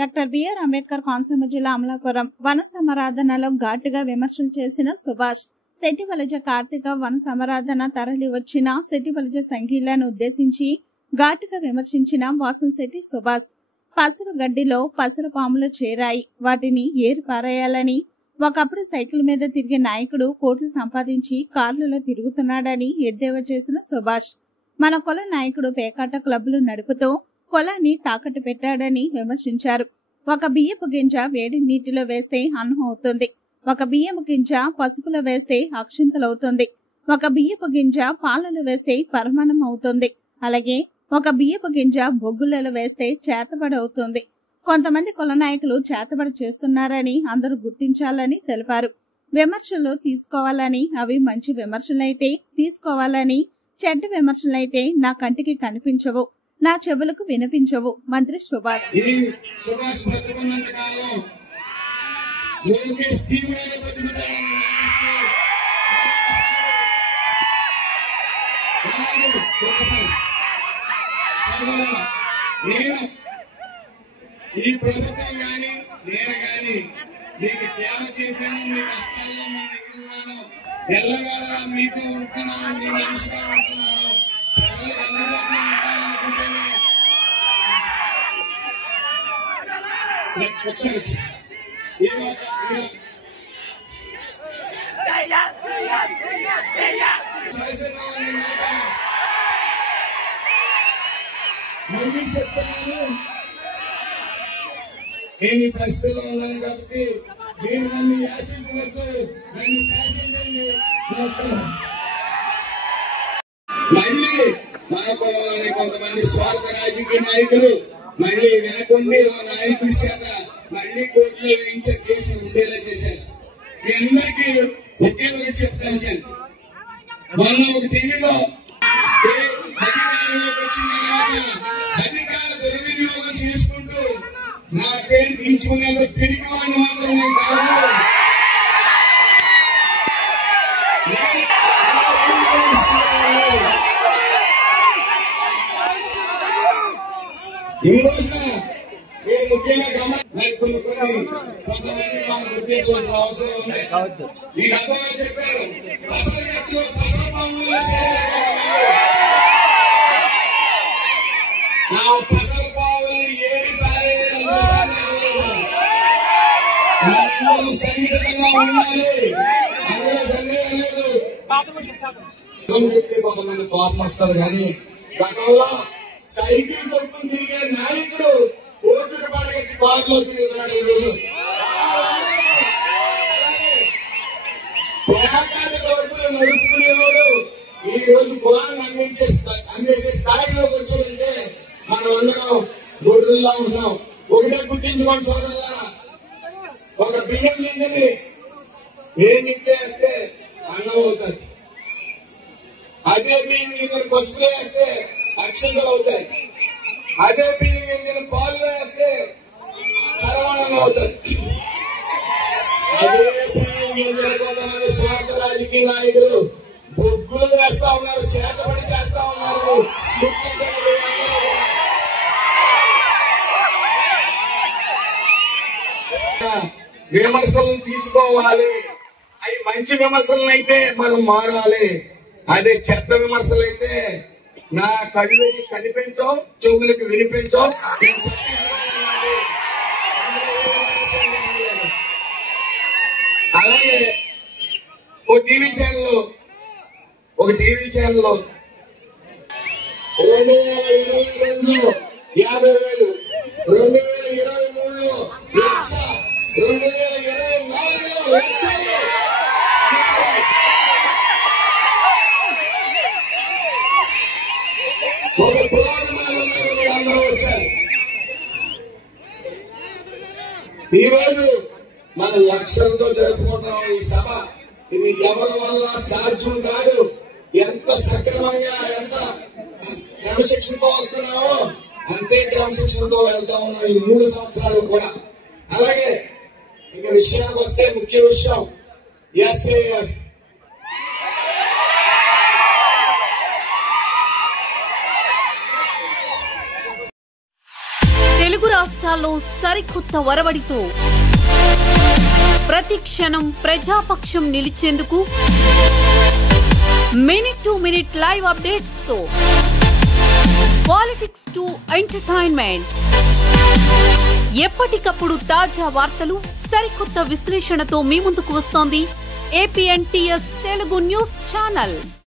Doctor BR Ambedkar Konaseema జిల్లా అమలాపురం వన సమరాధనలో ఘాటుగా విమర్శలు చేసిన సుభాష్. సెట్టివలజ కార్తీక వన సమరాధన తరలి వచ్చిన సెట్టివలజ సంఘీలను ఉద్దేశించి ఘాటుగా విమర్శించిన వాసంశెట్టి సుభాష్. పసరు గడ్డిలో పసరు పాములు చేరాయి, వాటిని ఏరి పారేయాలని. ఒకప్పుడు సైకిల్ మీద తిరిగే నాయకుడు కోట్లు సంపాదించి కార్లలో తిరుగుతున్నాడని ఎద్దేవా చేసిన సుభాష్. మన కుల నాయకుడు పేకాట క్లబ్లు నడుపుతూ కులాన్ని తాకట్టు పెట్టాడని విమర్శించారు. ఒక బియ్యపు గింజ వేడి నీటిలో వేస్తే అన్నం అవుతుంది, ఒక బియ్యపు గింజ పసుపులో వేస్తే అక్షింతలవుతుంది, ఒక బియ్యపు గింజ పాలలో వేస్తే పరమాణం అవుతుంది, అలాగే ఒక బియ్యపు గింజ బొగ్గులలో వేస్తే చేతబడి అవుతుంది. కొంతమంది కుల నాయకులు చేతబడి చేస్తున్నారని అందరూ గుర్తించాలని తెలిపారు. విమర్శలు తీసుకోవాలని, అవి మంచి విమర్శలైతే తీసుకోవాలని, చెడ్డ విమర్శలైతే నా కంటికి కనిపించవు, నా చెవులకు వినిపించవు. మంత్రి సుభాష్. ఈ ప్రభుత్వం గాని నేను గాని మీకు సేవ చేశాను, మీ కష్టాల్లో మీ దగ్గర ఉన్నాను, ఎల్లవేళ మీతో ఉంటున్నాను, మీ మనిషిగా ఉంటున్నాను, ప్రజలకు అందుబాటులో ఉంటాననుకుంటేనే చెప్తున్నాను. నేను ఈ పరిస్థితిలో ఉన్నాను కాబట్టి మీరు నన్ను యాచించవద్దు, నన్ను శాసించండి. మళ్ళీ మన కులంలోని కొంతమంది స్వార్థ రాజకీయ నాయకులు మళ్ళీ వెనకుండి నాయకుడి చేత మళ్ళీ కోర్టులో వేయించే కేసులు ఉండేలా చేశారు. మీ అందరికీ ఒకే ఒకటి చెప్తాను. మొన్న ఒక టీవీలో అధికారంలోకి వచ్చిన తర్వాత అధికార దుర్వినియోగం చేసుకుంటూ నా పేరు తీర్చుకునేందుకు తిరిగి వాడిని మాత్రమే కాదు, ఈ రోజున మీరు ముఖ్యంగా కొంతమంది మనం గుర్తించవలసిన అవసరం ఉంది. మీకు అర్థంగా చెప్పారు, పసరగట్టులో పసరు పాముల్లో చేరారు. నా పసరు పాములను ఏరి సంగీతంగా ఉండాలి, అందులో సందేహం లేదు. చెప్తే కొంతమంది కోపం వస్తారు, కానీ గతంలో సైకిల్ తొక్కుని తిరిగే నాయకుడు ఓటుకు పడగట్టి కారులో తిరుగుతున్నాడు. ఈరోజు పేకాట తోపులు నడుపుకునేవాడు ఈ రోజు కులాన్ని అందించే స్థాయిలోకి వచ్చాడంటే మనం అందరం గొడ్రుల్లా ఉన్నాం. ఒకటే గుర్తించుకోండి సోదరులా, ఒక బియ్యం గింజని వేస్తే అన్నం అవుతుంది, అదే బియ్యం గింజని పసుపులో వేస్తే అక్షంతలు అవుతాయి, అదే బియ్యం గింజని పాలులో వేస్తే పరమాణం అవుతాయి. అదే బియ్యం గింజలు కొంతమంది స్వార్థ రాజకీయ నాయకులు బొగ్గులు వేస్తా ఉన్నారు, చేతబడి చేస్తా ఉన్నారు. విమర్శలను తీసుకోవాలి, అవి మంచి విమర్శలను అయితే మనం మారాలి. అదే చెత్త విమర్శలు అయితే నా కళ్ళకి కనిపించవు, చెవులకు వినిపించవు. అలాగే ఒక టీవీ ఛానల్లో 2022లో 50,000, 2023లో 1,00,000, 2024లో 1,00,000. ఒక పురాణంలో వచ్చారు. ఈరోజు మన లక్ష్యంతో జరుపుకుంటాం ఈ సభ. ఇది ఎవరి వల్ల సాధ్యం కాదు. ఎంత సక్రమంగా, ఎంత క్రమశిక్షణతో వస్తున్నామో అంతే క్రమశిక్షణతో వెళ్తా ఉన్నాం ఈ 3 సంవత్సరాలు కూడా. అలాగే ఇక విషయానికి వస్తే ముఖ్య విషయం ఎస్ఏఎఫ్. తెలుగు రాష్ట్రాల్లో సరికొత్త ఒరవడితో ప్రతి క్షణం ప్రజాపక్షం నిలిచేందుకు minute to minute live updates తో పాలిటిక్స్ టు ఎంటర్టైన్మెంట్, ఎప్పటికప్పుడు తాజా వార్తలు, సరికొత్త విశ్లేషణతో మీ ముందుకు వస్తోంది APNTS తెలుగు న్యూస్ ఛానల్.